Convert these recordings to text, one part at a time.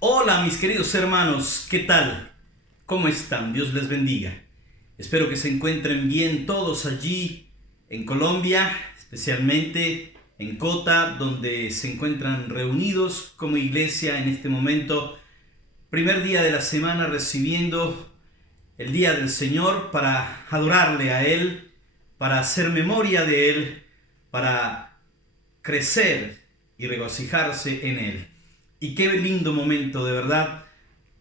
Hola mis queridos hermanos, ¿qué tal? ¿Cómo están? Dios les bendiga. Espero que se encuentren bien todos allí en Colombia, especialmente en Cota, donde se encuentran reunidos como iglesia en este momento, primer día de la semana recibiendo el día del Señor para adorarle a Él, para hacer memoria de Él, para crecer y regocijarse en Él. Y qué lindo momento, de verdad,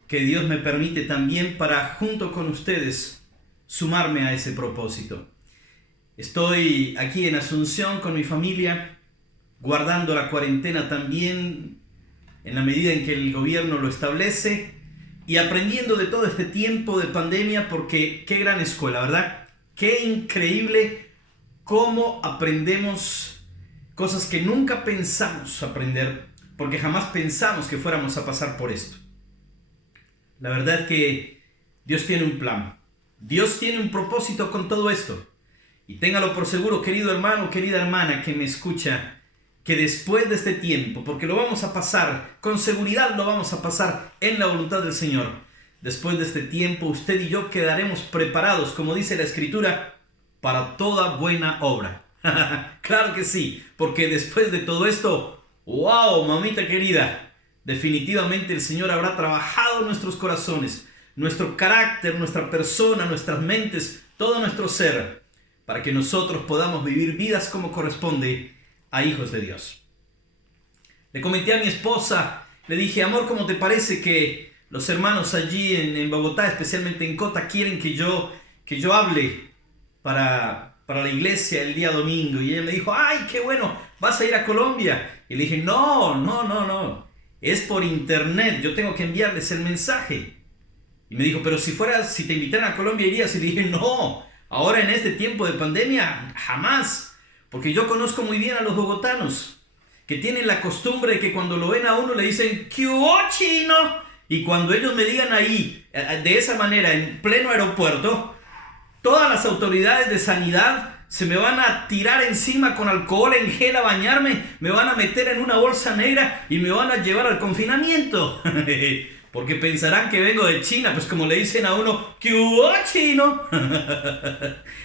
que Dios me permite también para, junto con ustedes, sumarme a ese propósito. Estoy aquí en Asunción con mi familia, guardando la cuarentena también en la medida en que el gobierno lo establece y aprendiendo de todo este tiempo de pandemia, porque qué gran escuela, ¿verdad? Qué increíble cómo aprendemos cosas que nunca pensamos aprender, porque jamás pensamos que fuéramos a pasar por esto. La verdad es que Dios tiene un plan. Dios tiene un propósito con todo esto. Y téngalo por seguro, querido hermano, querida hermana que me escucha, que después de este tiempo, porque lo vamos a pasar, con seguridad lo vamos a pasar en la voluntad del Señor. Después de este tiempo, usted y yo quedaremos preparados, como dice la Escritura, para toda buena obra. Claro que sí, porque después de todo esto, ¡wow, mamita querida! Definitivamente el Señor habrá trabajado en nuestros corazones, nuestro carácter, nuestra persona, nuestras mentes, todo nuestro ser, para que nosotros podamos vivir vidas como corresponde a hijos de Dios. Le comenté a mi esposa, le dije, amor, ¿cómo te parece que los hermanos allí en Bogotá, especialmente en Cota, quieren que yo hable para la iglesia el día domingo? Y ella me dijo, ¡ay, qué bueno! ¿Vas a ir a Colombia? Y le dije, no. Es por internet, yo tengo que enviarles el mensaje. Y me dijo, pero si te invitaran a Colombia, ¿irías? Y le dije, no, ahora en este tiempo de pandemia, jamás. Porque yo conozco muy bien a los bogotanos, que tienen la costumbre de que cuando lo ven a uno le dicen, ¿qué hubo, chino? Y cuando ellos me digan ahí, de esa manera, en pleno aeropuerto, todas las autoridades de sanidad se me van a tirar encima con alcohol en gel a bañarme, me van a meter en una bolsa negra y me van a llevar al confinamiento. Porque pensarán que vengo de China, pues como le dicen a uno, ¿qué hubo, chino?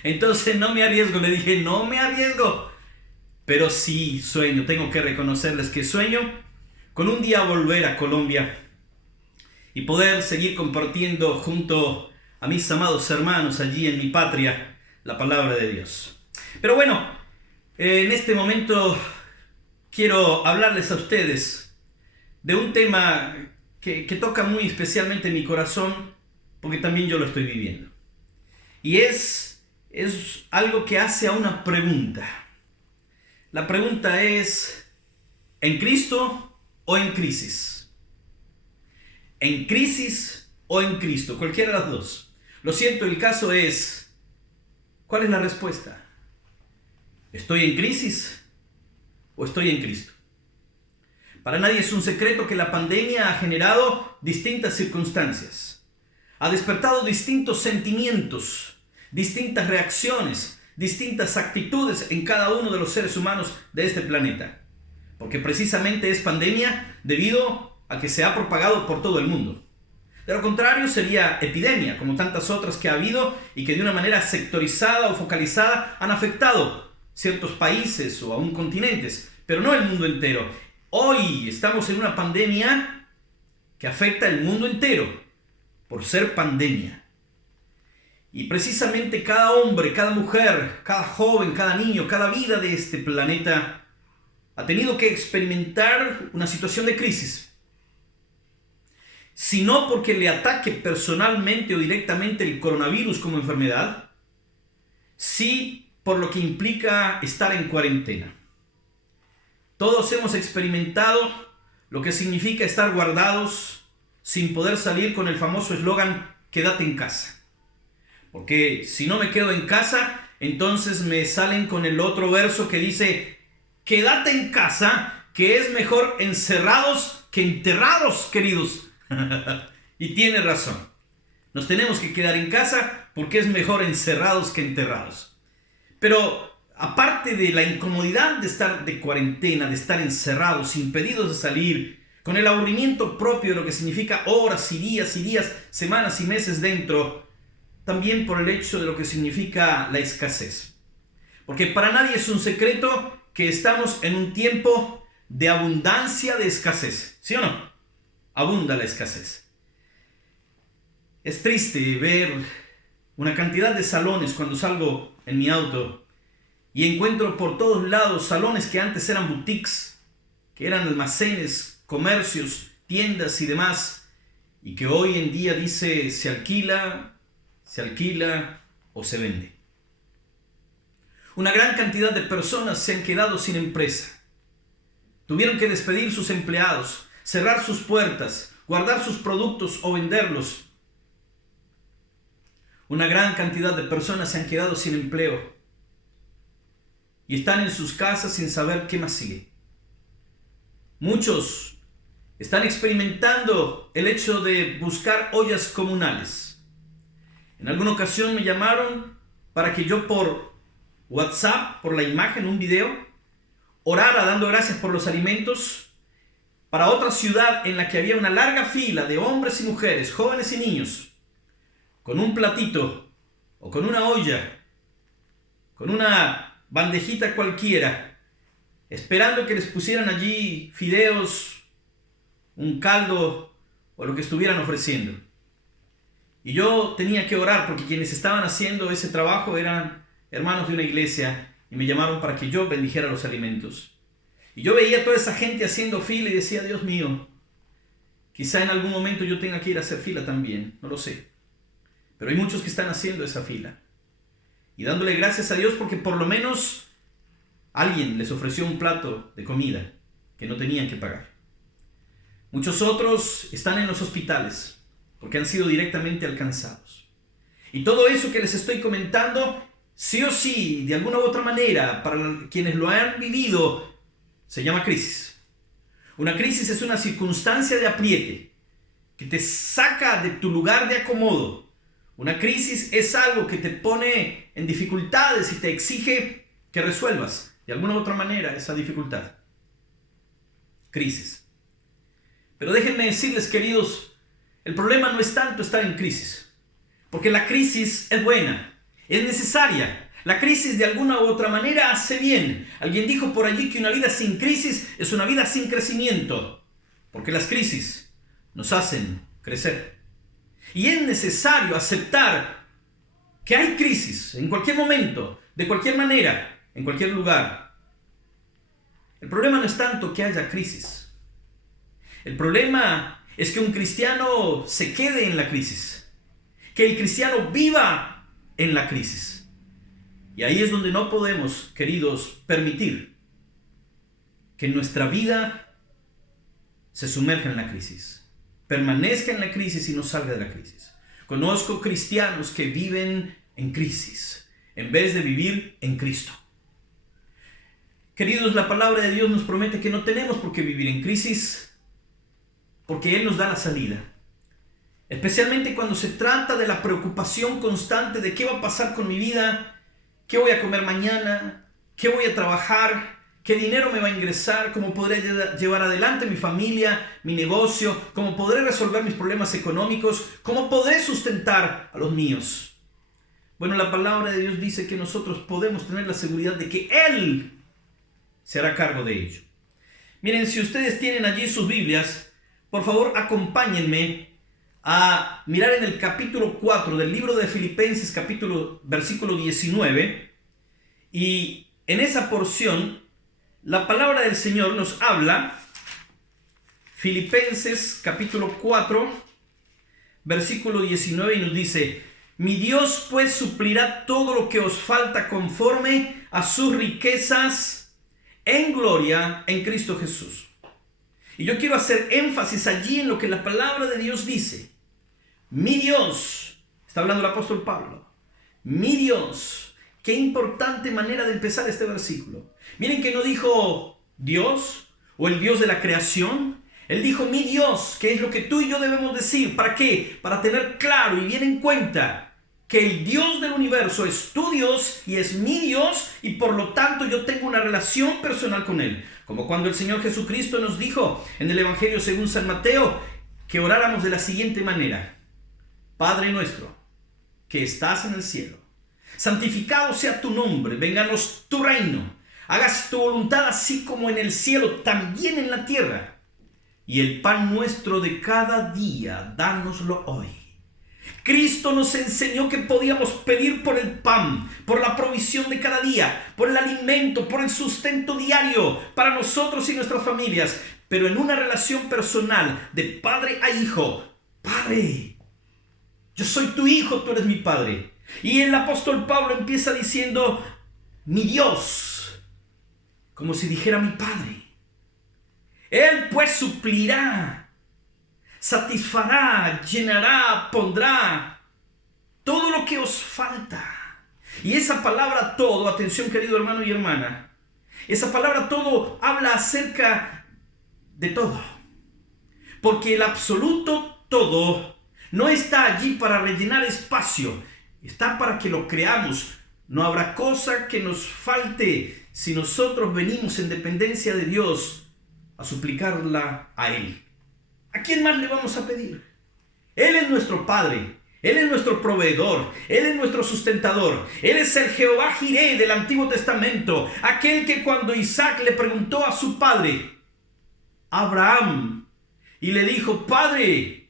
Entonces no me arriesgo, le dije, no me arriesgo. Pero sí sueño, tengo que reconocerles que sueño con un día volver a Colombia y poder seguir compartiendo junto a mis amados hermanos allí en mi patria la palabra de Dios. Pero bueno, en este momento quiero hablarles a ustedes de un tema que toca muy especialmente mi corazón, porque también yo lo estoy viviendo. Y es algo que hace a una pregunta. La pregunta es, ¿en Cristo o en crisis? ¿En crisis o en Cristo? Cualquiera de las dos. Lo siento, el caso es, ¿cuál es la respuesta? ¿Estoy en crisis o estoy en Cristo? Para nadie es un secreto que la pandemia ha generado distintas circunstancias. Ha despertado distintos sentimientos, distintas reacciones, distintas actitudes en cada uno de los seres humanos de este planeta. Porque precisamente es pandemia debido a que se ha propagado por todo el mundo. De lo contrario sería epidemia, como tantas otras que ha habido y que de una manera sectorizada o focalizada han afectado ciertos países o aún continentes, pero no el mundo entero. Hoy estamos en una pandemia que afecta el mundo entero por ser pandemia. Y precisamente cada hombre, cada mujer, cada joven, cada niño, cada vida de este planeta ha tenido que experimentar una situación de crisis. Sino porque le ataque personalmente o directamente el coronavirus como enfermedad, sí por lo que implica estar en cuarentena. Todos hemos experimentado lo que significa estar guardados sin poder salir con el famoso eslogan, quédate en casa. Porque si no me quedo en casa, entonces me salen con el otro verso que dice, quédate en casa, que es mejor encerrados que enterrados, queridos. Y tiene razón. Nos tenemos que quedar en casa porque es mejor encerrados que enterrados. Pero aparte de la incomodidad de estar de cuarentena, de estar encerrados, impedidos de salir, con el aburrimiento propio de lo que significa horas y días, semanas y meses dentro, también por el hecho de lo que significa la escasez. Porque para nadie es un secreto que estamos en un tiempo de abundancia de escasez, ¿sí o no? Abunda la escasez. Es triste ver una cantidad de salones cuando salgo en mi auto y encuentro por todos lados salones que antes eran boutiques, que eran almacenes, comercios, tiendas y demás, y que hoy en día dice se alquila o se vende. Una gran cantidad de personas se han quedado sin empresa. Tuvieron que despedir sus empleados, cerrar sus puertas, guardar sus productos o venderlos. Una gran cantidad de personas se han quedado sin empleo y están en sus casas sin saber qué más sigue. Muchos están experimentando el hecho de buscar ollas comunales. En alguna ocasión me llamaron para que yo por WhatsApp, por la imagen, un video, orara dando gracias por los alimentos para otra ciudad en la que había una larga fila de hombres y mujeres, jóvenes y niños, con un platito o con una olla, con una bandejita cualquiera, esperando que les pusieran allí fideos, un caldo o lo que estuvieran ofreciendo. Y yo tenía que orar porque quienes estaban haciendo ese trabajo eran hermanos de una iglesia y me llamaron para que yo bendijera los alimentos. Y yo veía a toda esa gente haciendo fila y decía, Dios mío, quizá en algún momento yo tenga que ir a hacer fila también, no lo sé. Pero hay muchos que están haciendo esa fila y dándole gracias a Dios porque por lo menos alguien les ofreció un plato de comida que no tenían que pagar. Muchos otros están en los hospitales porque han sido directamente alcanzados. Y todo eso que les estoy comentando, sí o sí, de alguna u otra manera, para quienes lo han vivido, se llama crisis. Una crisis es una circunstancia de apriete que te saca de tu lugar de acomodo. Una crisis es algo que te pone en dificultades y te exige que resuelvas de alguna u otra manera esa dificultad. Crisis. Pero déjenme decirles, queridos, el problema no es tanto estar en crisis, porque la crisis es buena, es necesaria. La crisis de alguna u otra manera hace bien. Alguien dijo por allí que una vida sin crisis es una vida sin crecimiento, porque las crisis nos hacen crecer. Y es necesario aceptar que hay crisis en cualquier momento, de cualquier manera, en cualquier lugar. El problema no es tanto que haya crisis. El problema es que un cristiano se quede en la crisis, que el cristiano viva en la crisis. Y ahí es donde no podemos, queridos, permitir que nuestra vida se sumerja en la crisis, permanezca en la crisis y no salga de la crisis. Conozco cristianos que viven en crisis en vez de vivir en Cristo. Queridos, la palabra de Dios nos promete que no tenemos por qué vivir en crisis porque Él nos da la salida. Especialmente cuando se trata de la preocupación constante de qué va a pasar con mi vida, qué voy a comer mañana, qué voy a trabajar, qué dinero me va a ingresar, cómo podré llevar adelante mi familia, mi negocio, cómo podré resolver mis problemas económicos, cómo podré sustentar a los míos. Bueno, la palabra de Dios dice que nosotros podemos tener la seguridad de que Él se hará cargo de ello. Miren, si ustedes tienen allí sus Biblias, por favor acompáñenme a mirar en el capítulo 4 del libro de Filipenses, versículo 19, y en esa porción la palabra del Señor nos habla, Filipenses capítulo 4, versículo 19, y nos dice: mi Dios pues suplirá todo lo que os falta conforme a sus riquezas en gloria en Cristo Jesús. Y yo quiero hacer énfasis allí en lo que la palabra de Dios dice. Mi Dios, está hablando el apóstol Pablo, mi Dios. Qué importante manera de empezar este versículo. Miren que no dijo Dios o el Dios de la creación. Él dijo mi Dios, que es lo que tú y yo debemos decir. ¿Para qué? Para tener claro y bien en cuenta que el Dios del universo es tu Dios y es mi Dios, y por lo tanto yo tengo una relación personal con Él. Como cuando el Señor Jesucristo nos dijo en el Evangelio según San Mateo que oráramos de la siguiente manera: Padre nuestro, que estás en el cielo, santificado sea tu nombre, vénganos tu reino, hagas tu voluntad así como en el cielo, también en la tierra. Y el pan nuestro de cada día, dánoslo hoy. Cristo nos enseñó que podíamos pedir por el pan, por la provisión de cada día, por el alimento, por el sustento diario para nosotros y nuestras familias, pero en una relación personal de padre a hijo. Padre, yo soy tu hijo, tú eres mi padre. Y el apóstol Pablo empieza diciendo, mi Dios, como si dijera mi padre. Él pues suplirá, satisfará, llenará, pondrá todo lo que os falta. Y esa palabra todo, atención querido hermano y hermana, esa palabra todo habla acerca de todo. Porque el absoluto todo no está allí para rellenar espacio, está para que lo creamos. No habrá cosa que nos falte si nosotros venimos en dependencia de Dios a suplicarla a Él. ¿A quién más le vamos a pedir? Él es nuestro Padre, Él es nuestro proveedor, Él es nuestro sustentador, Él es el Jehová Jireh del Antiguo Testamento, aquel que cuando Isaac le preguntó a su padre, Abraham, y le dijo, Padre,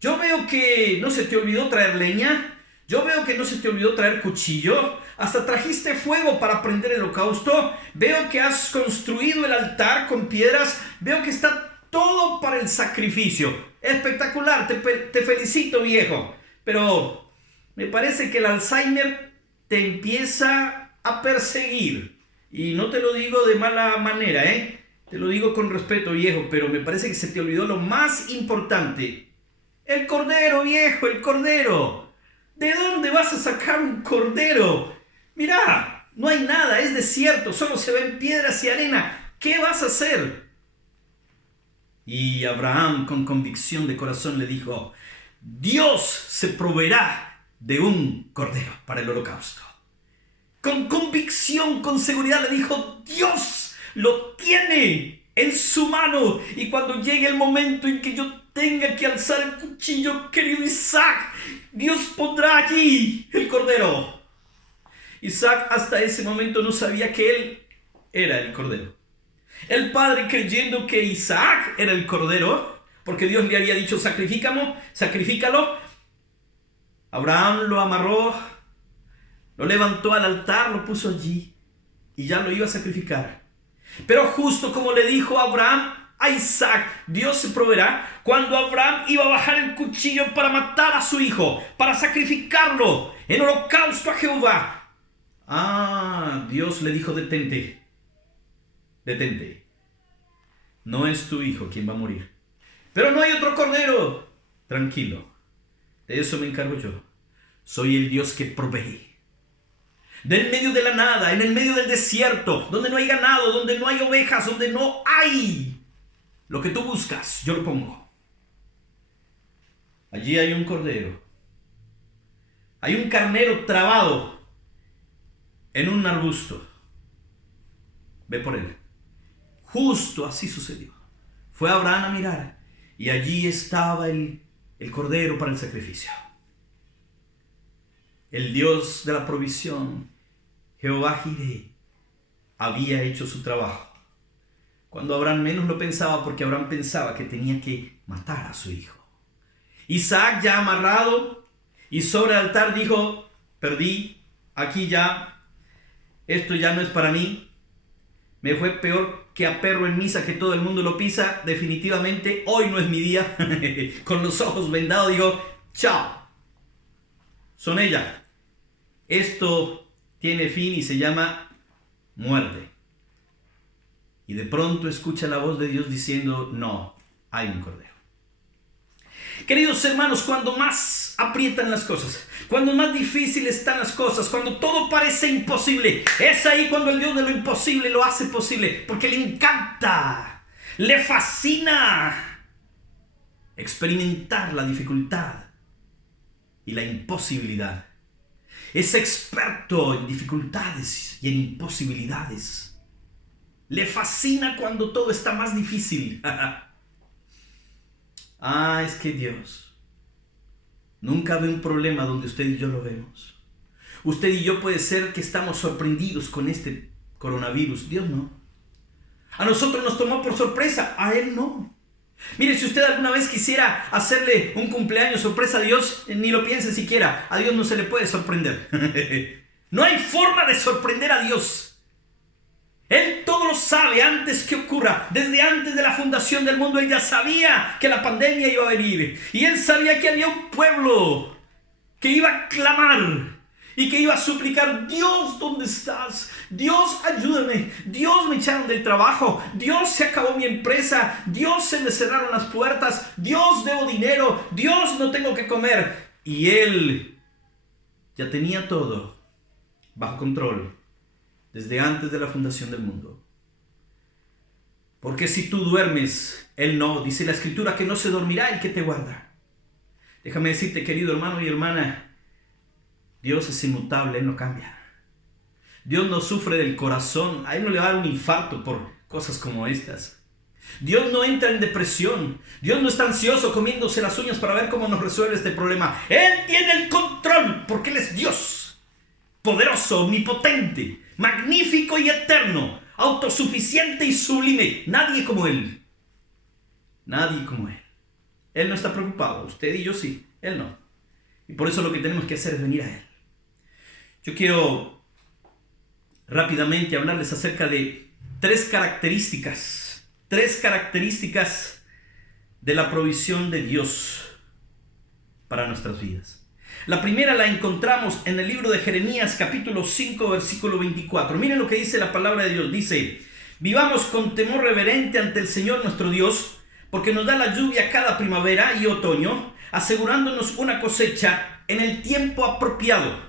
yo veo que no se te olvidó traer leña, yo veo que no se te olvidó traer cuchillo, hasta trajiste fuego para prender el holocausto, veo que has construido el altar con piedras, veo que está todo para el sacrificio. Espectacular, te felicito, viejo, pero me parece que el Alzheimer te empieza a perseguir. Y no te lo digo de mala manera, te lo digo con respeto, viejo, pero me parece que se te olvidó lo más importante. El cordero, viejo, el cordero. ¿De dónde vas a sacar un cordero? Mirá, no hay nada, es desierto, solo se ven piedras y arena. ¿Qué vas a hacer? Y Abraham, con convicción de corazón, le dijo, Dios se proveerá de un cordero para el holocausto. Con convicción, con seguridad le dijo, Dios lo tiene en su mano. Y cuando llegue el momento en que yo tenga que alzar el cuchillo, querido Isaac, Dios pondrá allí el cordero. Isaac hasta ese momento no sabía que él era el cordero. El padre, creyendo que Isaac era el cordero, porque Dios le había dicho sacrifícalo, Abraham lo amarró, lo levantó al altar, lo puso allí y ya lo iba a sacrificar. Pero justo como le dijo Abraham a Isaac, Dios se proveerá, cuando Abraham iba a bajar el cuchillo para matar a su hijo, para sacrificarlo en holocausto a Jehová, Dios le dijo, detente. No es tu hijo quien va a morir. Pero no hay otro cordero. Tranquilo, de eso me encargo yo. Soy el Dios que provee. Del medio de la nada, en el medio del desierto, donde no hay ganado, donde no hay ovejas, donde no hay lo que tú buscas, yo lo pongo. Allí hay un cordero. Hay un carnero trabado en un arbusto. Ve por él. Justo así sucedió. Fue Abraham a mirar y allí estaba el cordero para el sacrificio. El Dios de la provisión, Jehová Jireh, había hecho su trabajo. Cuando Abraham menos lo pensaba, porque Abraham pensaba que tenía que matar a su hijo. Isaac ya amarrado y sobre el altar dijo, perdí, aquí ya, esto ya no es para mí. Me fue peor que a perro en misa, que todo el mundo lo pisa. Definitivamente hoy no es mi día. Con los ojos vendados digo, chao. Son ella. Esto tiene fin y se llama muerte. Y de pronto escucha la voz de Dios diciendo, no, hay un cordero. Queridos hermanos, cuando más aprietan las cosas, cuando más difíciles están las cosas, cuando todo parece imposible, es ahí cuando el Dios de lo imposible lo hace posible, porque le encanta, le fascina experimentar la dificultad y la imposibilidad Es experto en dificultades y en imposibilidades. Le fascina cuando todo está más difícil. Es que Dios nunca ve un problema donde usted y yo lo vemos. Usted y yo puede ser que estamos sorprendidos con este coronavirus. Dios no. A nosotros nos tomó por sorpresa, a Él no. Mire, si usted alguna vez quisiera hacerle un cumpleaños sorpresa a Dios, ni lo piense siquiera. A Dios no se le puede sorprender. No hay forma de sorprender a Dios. Él todo lo sabe antes que ocurra. Desde antes de la fundación del mundo, Él ya sabía que la pandemia iba a venir. Y Él sabía que había un pueblo que iba a clamar y que iba a suplicar: Dios, ¿dónde estás? Dios, ayúdame. Dios, me echaron del trabajo. Dios, se acabó mi empresa. Dios, se me cerraron las puertas. Dios, debo dinero. Dios, no tengo que comer. Y Él ya tenía todo bajo control desde antes de la fundación del mundo. Porque si tú duermes, Él no. Dice la Escritura que no se dormirá el que te guarda. Déjame decirte, querido hermano y hermana, Dios es inmutable, Él no cambia. Dios no sufre del corazón, a Él no le va a dar un infarto por cosas como estas. Dios no entra en depresión. Dios no está ansioso comiéndose las uñas para ver cómo nos resuelve este problema. Él tiene el control porque Él es Dios, poderoso, omnipotente, magnífico y eterno, autosuficiente y sublime. Nadie como Él. Nadie como Él. Él no está preocupado, usted y yo sí, Él no. Y por eso lo que tenemos que hacer es venir a Él. Yo quiero rápidamente hablarles acerca de tres características de la provisión de Dios para nuestras vidas. La primera la encontramos en el libro de Jeremías, capítulo 5, versículo 24. Miren lo que dice la palabra de Dios. Dice: vivamos con temor reverente ante el Señor nuestro Dios, porque nos da la lluvia cada primavera y otoño, asegurándonos una cosecha en el tiempo apropiado.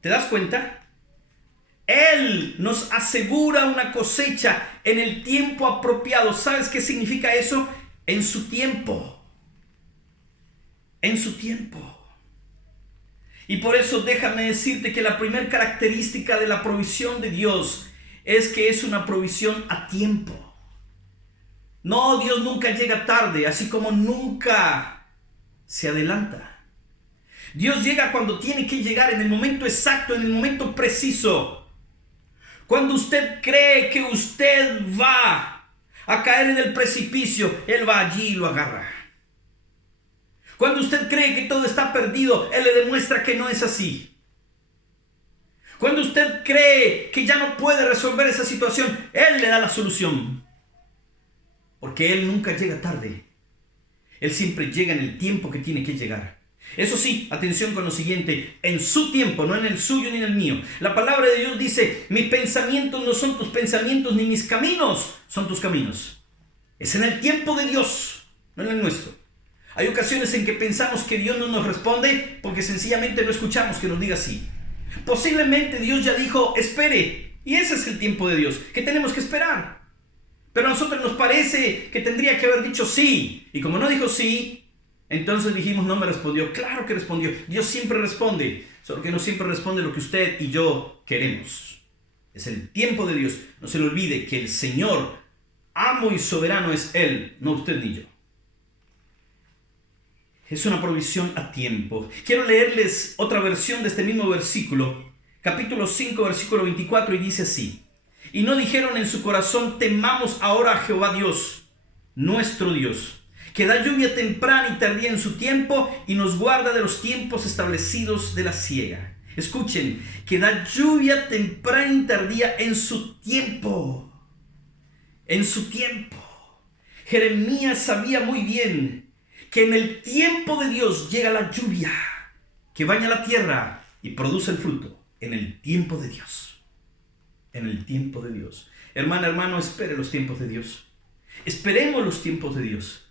¿Te das cuenta? Él nos asegura una cosecha en el tiempo apropiado. ¿Sabes qué significa eso? En su tiempo. En su tiempo. Y por eso déjame decirte que la primera característica de la provisión de Dios es que es una provisión a tiempo. No, Dios nunca llega tarde, así como nunca se adelanta. Dios llega cuando tiene que llegar, en el momento exacto, en el momento preciso. Cuando usted cree que usted va a caer en el precipicio, Él va allí y lo agarra. Cuando usted cree que todo está perdido, Él le demuestra que no es así. Cuando usted cree que ya no puede resolver esa situación, Él le da la solución. Porque Él nunca llega tarde. Él siempre llega en el tiempo que tiene que llegar. Eso sí, atención con lo siguiente: en su tiempo, no en el suyo ni en el mío. La palabra de Dios dice: mis pensamientos no son tus pensamientos, ni mis caminos son tus caminos. Es en el tiempo de Dios, no en el nuestro. Hay ocasiones en que pensamos que Dios no nos responde porque sencillamente no escuchamos que nos diga sí. Posiblemente Dios ya dijo: espere, y ese es el tiempo de Dios, que tenemos que esperar. Pero a nosotros nos parece que tendría que haber dicho sí, y como no dijo sí, entonces dijimos: no me respondió. Claro que respondió. Dios siempre responde, solo que no siempre responde lo que usted y yo queremos. Es el tiempo de Dios. No se le olvide que el Señor, amo y soberano, es Él, no usted ni yo. Es una provisión a tiempo. Quiero leerles otra versión de este mismo versículo, capítulo 5, versículo 24, y dice así: y no dijeron en su corazón: temamos ahora a Jehová Dios, nuestro Dios, que da lluvia temprana y tardía en su tiempo, y nos guarda de los tiempos establecidos de la siega. Escuchen, que da lluvia temprana y tardía en su tiempo. En su tiempo. Jeremías sabía muy bien que en el tiempo de Dios llega la lluvia que baña la tierra y produce el fruto. En el tiempo de Dios. En el tiempo de Dios. Hermana, hermano, espere los tiempos de Dios. Esperemos los tiempos de Dios.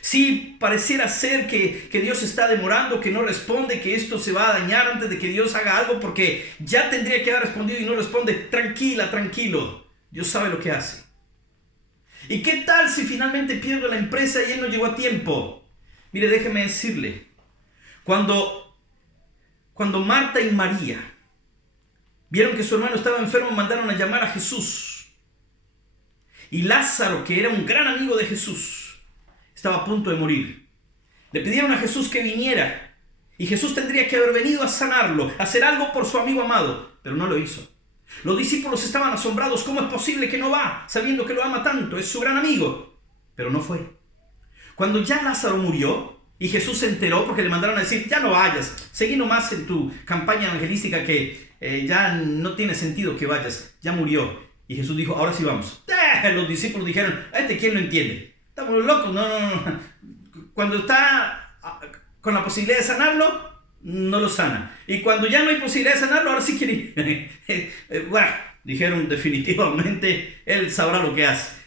Si pareciera ser que Dios está demorando, que no responde, que esto se va a dañar antes de que Dios haga algo porque ya tendría que haber respondido y no responde, tranquila, tranquilo. Dios sabe lo que hace. ¿Y qué tal si finalmente pierdo la empresa y Él no llegó a tiempo? Mire, déjeme decirle, cuando cuando Marta y María vieron que su hermano estaba enfermo, mandaron a llamar a Jesús. Y Lázaro, que era un gran amigo de Jesús, estaba a punto de morir. Le pidieron a Jesús que viniera. Y Jesús tendría que haber venido a sanarlo, a hacer algo por su amigo amado, pero no lo hizo. Los discípulos estaban asombrados. ¿Cómo es posible que no va, sabiendo que lo ama tanto? Es su gran amigo. Pero no fue. Cuando ya Lázaro murió y Jesús se enteró, porque le mandaron a decir: ya no vayas, seguí nomás en tu campaña evangelística, que ya no tiene sentido que vayas, ya murió. Y Jesús dijo: ahora sí vamos. Los discípulos dijeron: ¿quién lo entiende? Estamos locos. No. Cuando está con la posibilidad de sanarlo, no lo sana. Y cuando ya no hay posibilidad de sanarlo, ahora sí quiere. Bueno, dijeron: definitivamente él sabrá lo que hace.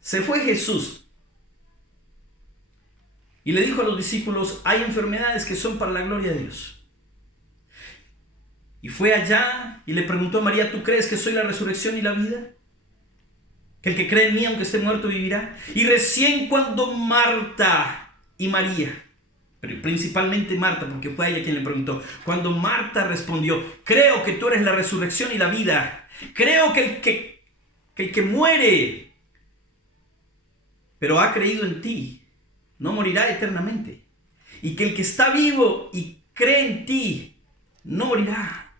Se fue Jesús y le dijo a los discípulos: hay enfermedades que son para la gloria de Dios. Y fue allá y le preguntó a María: ¿tú crees que soy la resurrección y la vida? Que el que cree en mí, aunque esté muerto, vivirá. Y recién cuando Marta y María, pero principalmente Marta, porque fue a ella quien le preguntó, cuando Marta respondió: creo que tú eres la resurrección y la vida. Creo que el que muere, pero ha creído en ti, no morirá eternamente. Y que el que está vivo y cree en ti, no morirá,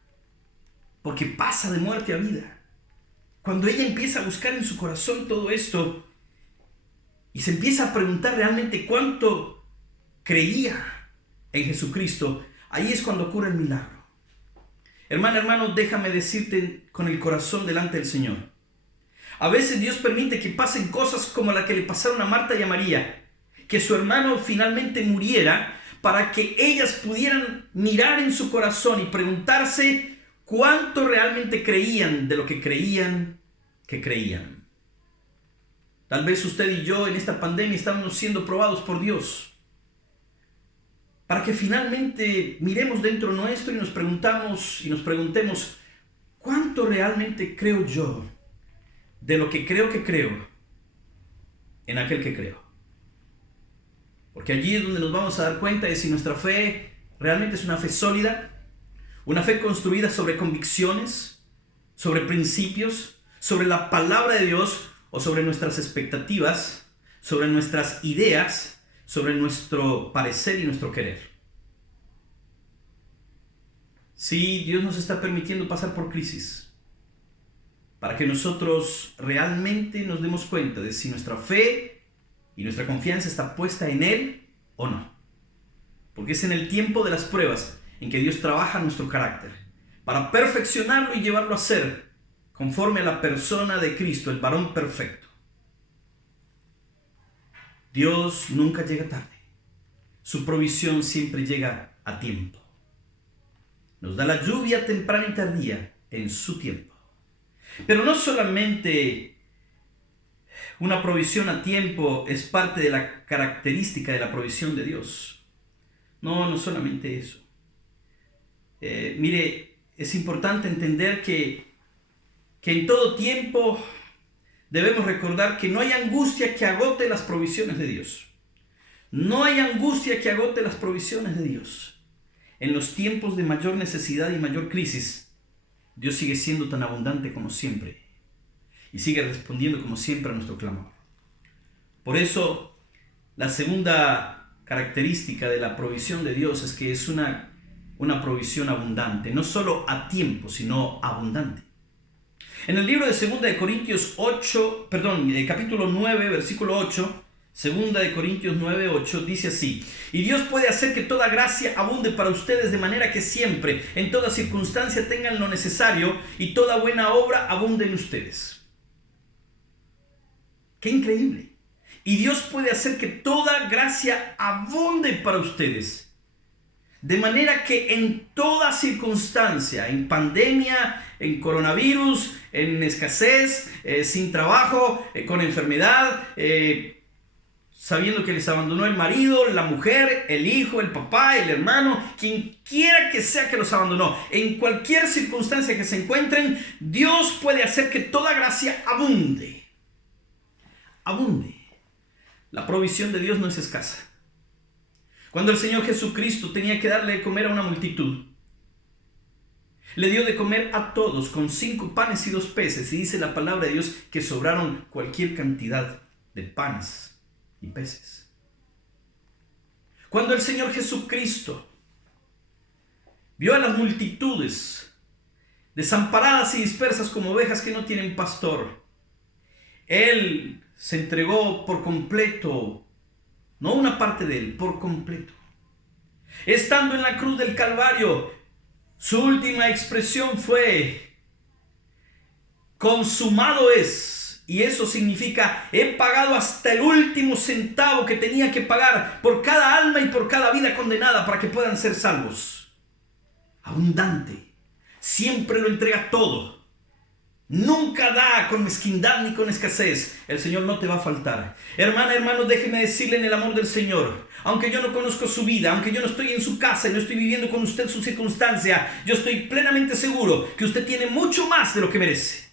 porque pasa de muerte a vida. Cuando ella empieza a buscar en su corazón todo esto y se empieza a preguntar realmente cuánto creía en Jesucristo, ahí es cuando ocurre el milagro. Hermano, déjame decirte con el corazón delante del Señor. A veces Dios permite que pasen cosas como la que le pasaron a Marta y a María, que su hermano finalmente muriera, para que ellas pudieran mirar en su corazón y preguntarse cuánto realmente creían de lo que creían que creían. Tal vez usted y yo en esta pandemia estamos siendo probados por Dios, para que finalmente miremos dentro nuestro y nos preguntemos: ¿cuánto realmente creo yo de lo que creo en aquel que creo? Porque allí es donde nos vamos a dar cuenta de si nuestra fe realmente es una fe sólida, una fe construida sobre convicciones, sobre principios, sobre la palabra de Dios, o sobre nuestras expectativas, sobre nuestras ideas, sobre nuestro parecer y nuestro querer. Sí, Dios nos está permitiendo pasar por crisis, para que nosotros realmente nos demos cuenta de si nuestra fe y nuestra confianza está puesta en Él o no. Porque es en el tiempo de las pruebas en que Dios trabaja nuestro carácter, para perfeccionarlo y llevarlo a ser conforme a la persona de Cristo, el varón perfecto. Dios nunca llega tarde. Su provisión siempre llega a tiempo. Nos da la lluvia temprana y tardía en su tiempo. Pero no solamente una provisión a tiempo es parte de la característica de la provisión de Dios. No solamente eso. Mire, es importante entender que en todo tiempo debemos recordar que no hay angustia que agote las provisiones de Dios. No hay angustia que agote las provisiones de Dios. En los tiempos de mayor necesidad y mayor crisis, Dios sigue siendo tan abundante como siempre y sigue respondiendo como siempre a nuestro clamor. Por eso, la segunda característica de la provisión de Dios es que es una provisión abundante, no solo a tiempo, sino abundante. En el libro de 2 de Corintios capítulo 9, versículo 8, 2 de Corintios 9, 8, dice así: y Dios puede hacer que toda gracia abunde para ustedes, de manera que siempre, en toda circunstancia, tengan lo necesario y toda buena obra abunde en ustedes. ¡Qué increíble! Y Dios puede hacer que toda gracia abunde para ustedes, de manera que en toda circunstancia, en pandemia, en coronavirus, en escasez, sin trabajo, con enfermedad, sabiendo que les abandonó el marido, la mujer, el hijo, el papá, el hermano, quien quiera que sea que los abandonó, en cualquier circunstancia que se encuentren, Dios puede hacer que toda gracia abunde. Abunde. La provisión de Dios no es escasa. Cuando el Señor Jesucristo tenía que darle de comer a una multitud, Le dio de comer a todos con 5 panes y 2 peces. Y dice la palabra de Dios que sobraron cualquier cantidad de panes y peces. Cuando el Señor Jesucristo vio a las multitudes desamparadas y dispersas como ovejas que no tienen pastor, Él se entregó por completo, no una parte de Él, por completo. Estando en la cruz del Calvario, su última expresión fue: consumado es. Y eso significa: he pagado hasta el último centavo que tenía que pagar por cada alma y por cada vida condenada para que puedan ser salvos. Abundante. Siempre lo entrega todo. Nunca da con mezquindad ni con escasez. El Señor no te va a faltar. Hermana, hermano, déjeme decirle en el amor del Señor, aunque yo no conozco su vida, aunque yo no estoy en su casa y no estoy viviendo con usted su circunstancia, yo estoy plenamente seguro que usted tiene mucho más de lo que merece.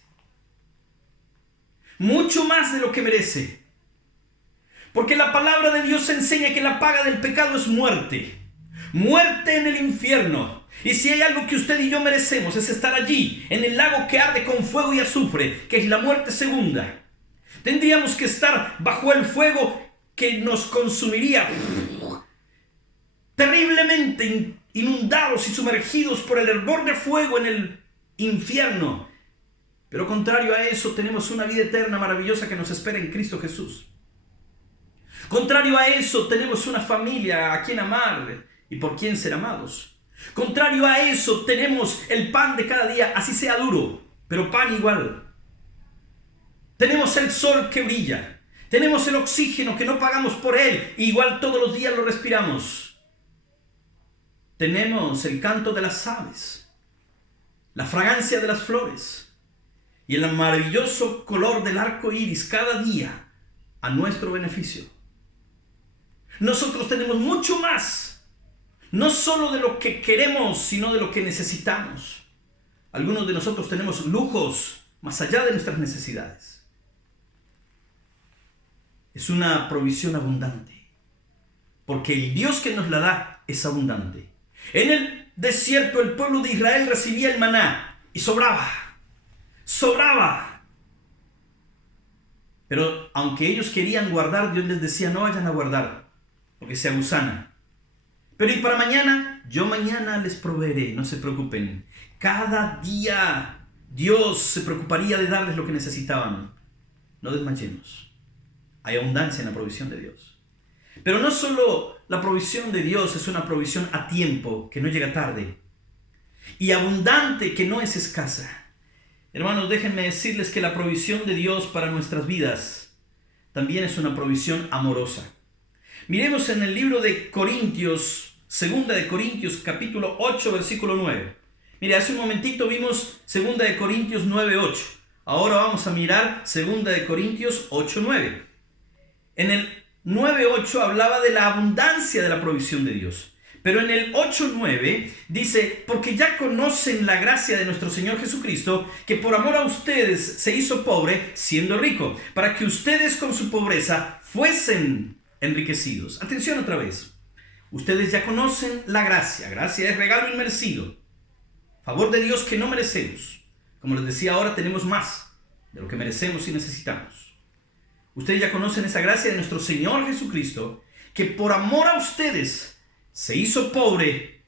Mucho más de lo que merece. Porque la palabra de Dios enseña que la paga del pecado es muerte. Muerte en el infierno. Y si hay algo que usted y yo merecemos, es estar allí, en el lago que arde con fuego y azufre, que es la muerte segunda. Tendríamos que estar bajo el fuego que nos consumiría, terriblemente inundados y sumergidos por el hervor de fuego en el infierno. Pero contrario a eso, tenemos una vida eterna maravillosa que nos espera en Cristo Jesús. Contrario a eso, tenemos una familia a quien amar y por quien ser amados. Contrario a eso, tenemos el pan de cada día, así sea duro, pero pan igual. Tenemos el sol que brilla. Tenemos el oxígeno que no pagamos por él, igual todos los días lo respiramos. Tenemos el canto de las aves, la fragancia de las flores y el maravilloso color del arco iris cada día a nuestro beneficio. Nosotros tenemos mucho más. No solo de lo que queremos, sino de lo que necesitamos. Algunos de nosotros tenemos lujos más allá de nuestras necesidades. Es una provisión abundante, porque el Dios que nos la da es abundante. En el desierto el pueblo de Israel recibía el maná y sobraba. Pero aunque ellos querían guardar, Dios les decía: no vayan a guardar, porque se agusana. Pero y para mañana, yo mañana les proveeré, no se preocupen. Cada día Dios se preocuparía de darles lo que necesitaban. No desmayemos. Hay abundancia en la provisión de Dios. Pero no solo la provisión de Dios es una provisión a tiempo, que no llega tarde, y abundante, que no es escasa. Hermanos, déjenme decirles que la provisión de Dios para nuestras vidas también es una provisión amorosa. Miremos en el libro de Corintios, 2 de Corintios, capítulo 8, versículo 9. Mire, hace un momentito vimos 2 de Corintios 9, 8. Ahora vamos a mirar 2 de Corintios 8, 9. En el 9, 8 hablaba de la abundancia de la provisión de Dios. Pero en el 8, 9 dice: porque ya conocen la gracia de nuestro Señor Jesucristo, que por amor a ustedes se hizo pobre siendo rico, para que ustedes con su pobreza fuesen enriquecidos. Atención otra vez. Ustedes ya conocen la gracia. Gracia es regalo inmerecido, favor de Dios que no merecemos. Como les decía, ahora tenemos más de lo que merecemos y necesitamos. Ustedes ya conocen esa gracia de nuestro Señor Jesucristo, que por amor a ustedes se hizo pobre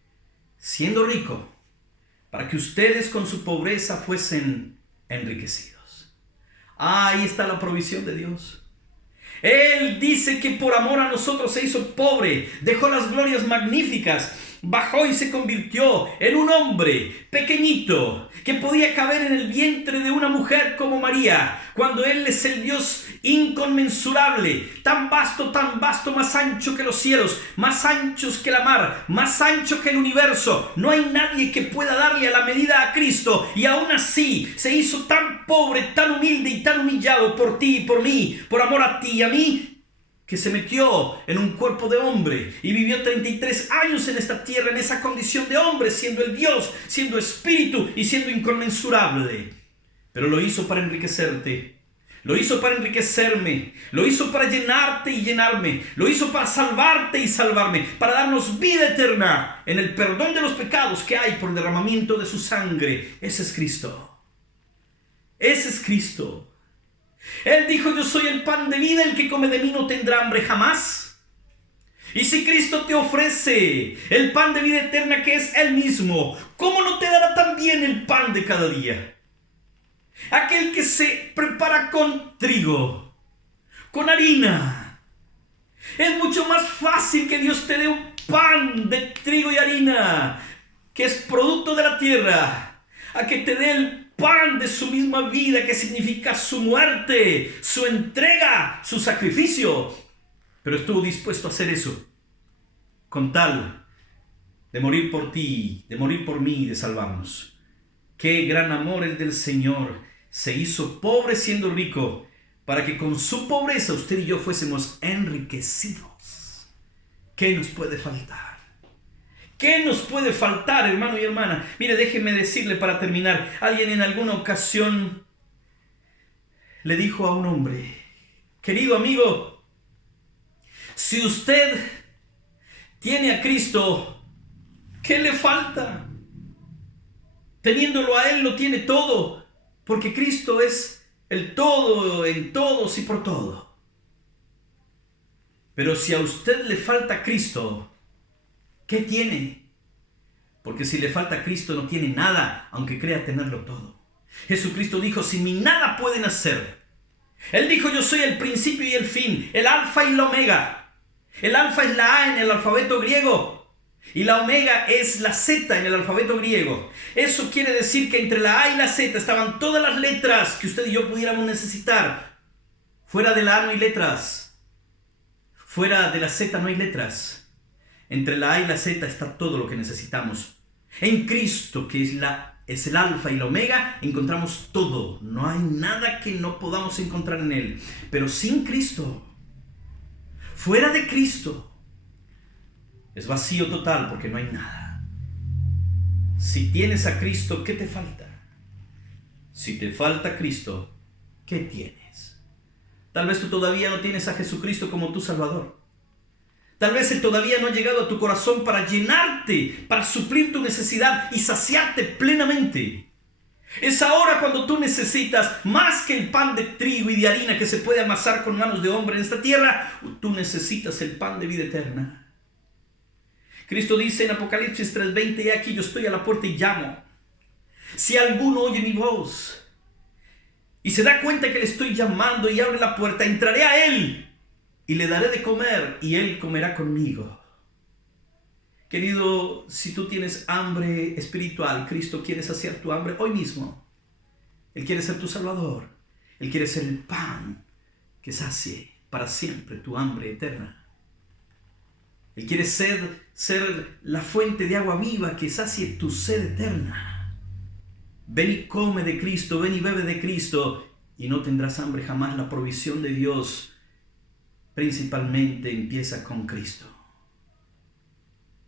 siendo rico, para que ustedes con su pobreza fuesen enriquecidos. Ahí está la provisión de Dios. Él dice que por amor a nosotros se hizo pobre, dejó las glorias magníficas, bajó y se convirtió en un hombre pequeñito que podía caber en el vientre de una mujer como María, cuando Él es el Dios inconmensurable, tan vasto, más ancho que los cielos, más anchos que la mar, más ancho que el universo. No hay nadie que pueda darle a la medida a Cristo, y aún así se hizo tan pobre, tan humilde y tan humillado por ti y por mí, por amor a ti y a mí, que se metió en un cuerpo de hombre y vivió 33 años en esta tierra, en esa condición de hombre, siendo el Dios, siendo espíritu y siendo inconmensurable. Pero lo hizo para enriquecerte, Lo hizo para enriquecerme, lo hizo para llenarte y llenarme, lo hizo para salvarte y salvarme, para darnos vida eterna en el perdón de los pecados que hay por el derramamiento de su sangre. Ese es Cristo. Ese es Cristo. Él dijo: yo soy el pan de vida, el que come de mí no tendrá hambre jamás. Y si Cristo te ofrece el pan de vida eterna, que es Él mismo, ¿cómo no te dará también el pan de cada día? Aquel que se prepara con trigo, con harina. Es mucho más fácil que Dios te dé un pan de trigo y harina, que es producto de la tierra, a que te dé el pan de su misma vida, que significa su muerte, su entrega, su sacrificio. Pero estuvo dispuesto a hacer eso, con tal de morir por ti, de morir por mí y de salvarnos. Qué gran amor el del Señor. Se hizo pobre siendo rico, para que con su pobreza usted y yo fuésemos enriquecidos. ¿Qué nos puede faltar? ¿Qué nos puede faltar, hermano y hermana? Mire, déjeme decirle para terminar. Alguien en alguna ocasión le dijo a un hombre: querido amigo, si usted tiene a Cristo, ¿qué le falta? Teniéndolo a Él, lo tiene todo, porque Cristo es el todo en todos y por todo. Pero si a usted le falta Cristo, ¿qué tiene? Porque si le falta Cristo no tiene nada, aunque crea tenerlo todo. Jesucristo dijo: sin mí nada pueden hacer. Él dijo: yo soy el principio y el fin, el alfa y la omega. El alfa es la A en el alfabeto griego y la omega es la Z en el alfabeto griego. Eso quiere decir que entre la A y la Z estaban todas las letras que usted y yo pudiéramos necesitar. Fuera de la A no hay letras. Fuera de la Z no hay letras. Entre la A y la Z está todo lo que necesitamos. En Cristo, que es el alfa y la omega, encontramos todo. No hay nada que no podamos encontrar en Él. Pero sin Cristo, fuera de Cristo, es vacío total, porque no hay nada. Si tienes a Cristo, ¿qué te falta? Si te falta Cristo, ¿qué tienes? Tal vez tú todavía no tienes a Jesucristo como tu Salvador. Tal vez Él todavía no ha llegado a tu corazón para llenarte, para suplir tu necesidad y saciarte plenamente. Es ahora cuando tú necesitas más que el pan de trigo y de harina que se puede amasar con manos de hombre en esta tierra. Tú necesitas el pan de vida eterna. Cristo dice en Apocalipsis 3:20: he aquí yo estoy a la puerta y llamo. Si alguno oye mi voz y se da cuenta que le estoy llamando y abre la puerta, entraré a Él y le daré de comer y Él comerá conmigo. Querido, si tú tienes hambre espiritual, Cristo quiere saciar tu hambre hoy mismo. Él quiere ser tu Salvador. Él quiere ser el pan que sacie para siempre tu hambre eterna. Él quiere ser la fuente de agua viva que sacie tu sed eterna. Ven y come de Cristo, ven y bebe de Cristo, y no tendrás hambre jamás. La provisión de Dios principalmente empieza con Cristo.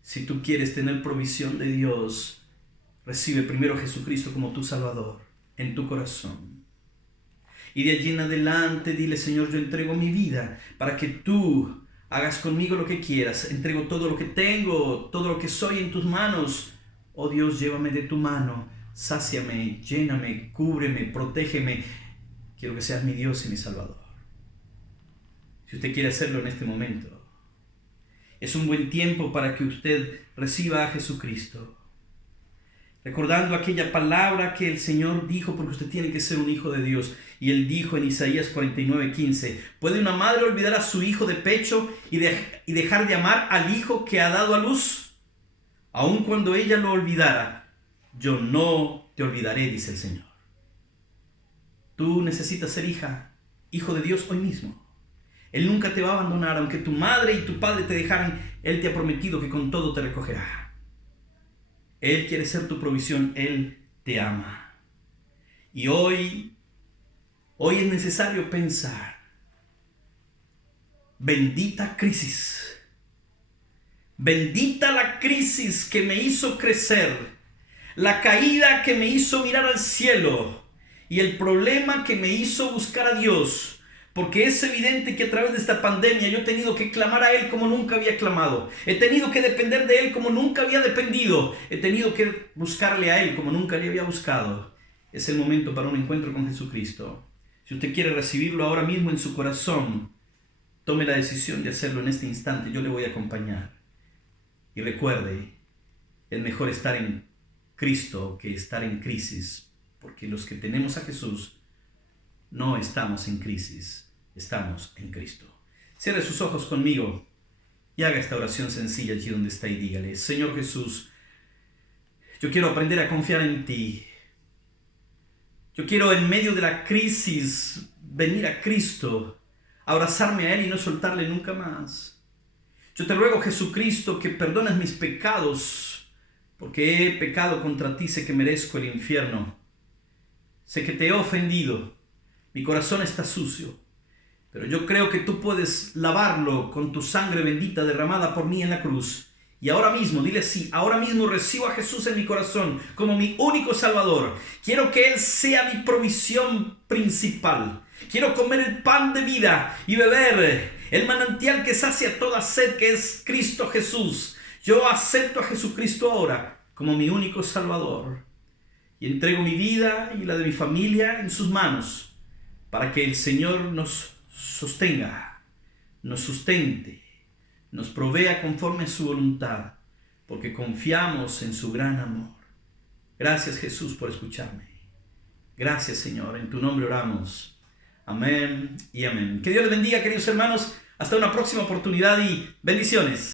Si tú quieres tener provisión de Dios, recibe primero a Jesucristo como tu Salvador en tu corazón. Y de allí en adelante dile: Señor, yo entrego mi vida para que tú hagas conmigo lo que quieras. Entrego todo lo que tengo, todo lo que soy en tus manos. Oh Dios, llévame de tu mano, sáciame, lléname, cúbreme, protégeme. Quiero que seas mi Dios y mi Salvador. Si usted quiere hacerlo en este momento, es un buen tiempo para que usted reciba a Jesucristo, recordando aquella palabra que el Señor dijo, porque usted tiene que ser un hijo de Dios. Y Él dijo en Isaías 49:15: ¿puede una madre olvidar a su hijo de pecho y dejar de amar al hijo que ha dado a luz? Aun cuando ella lo olvidara, yo no te olvidaré, dice el Señor. Tú necesitas ser hijo de Dios hoy mismo. Él nunca te va a abandonar, aunque tu madre y tu padre te dejaran. Él te ha prometido que con todo te recogerá. Él quiere ser tu provisión, Él te ama. Y hoy es necesario pensar: bendita crisis, bendita la crisis que me hizo crecer, la caída que me hizo mirar al cielo Y el problema que me hizo buscar a Dios, porque es evidente que a través de esta pandemia yo he tenido que clamar a Él como nunca había clamado. He tenido que depender de Él como nunca había dependido. He tenido que buscarle a Él como nunca le había buscado. Es el momento para un encuentro con Jesucristo. Si usted quiere recibirlo ahora mismo en su corazón, tome la decisión de hacerlo en este instante. Yo le voy a acompañar. Y recuerde, es mejor estar en Cristo que estar en crisis, porque los que tenemos a Jesús no estamos en crisis, estamos en Cristo. Cierre sus ojos conmigo y haga esta oración sencilla allí donde está y dígale: Señor Jesús, yo quiero aprender a confiar en ti. Yo quiero en medio de la crisis venir a Cristo, abrazarme a Él y no soltarle nunca más. Yo te ruego, Jesucristo, que perdones mis pecados, porque he pecado contra ti, sé que merezco el infierno. Sé que te he ofendido, mi corazón está sucio, pero yo creo que tú puedes lavarlo con tu sangre bendita derramada por mí en la cruz. Y ahora mismo, dile así: ahora mismo recibo a Jesús en mi corazón como mi único Salvador. Quiero que Él sea mi provisión principal. Quiero comer el pan de vida y beber el manantial que sacia toda sed, que es Cristo Jesús. Yo acepto a Jesucristo ahora como mi único Salvador. Y entrego mi vida y la de mi familia en sus manos, para que el Señor nos sostenga, nos sustente, nos provea conforme a su voluntad, porque confiamos en su gran amor. Gracias, Jesús, por escucharme. Gracias, Señor, en tu nombre oramos. Amén y amén. Que Dios les bendiga, queridos hermanos. Hasta una próxima oportunidad y bendiciones.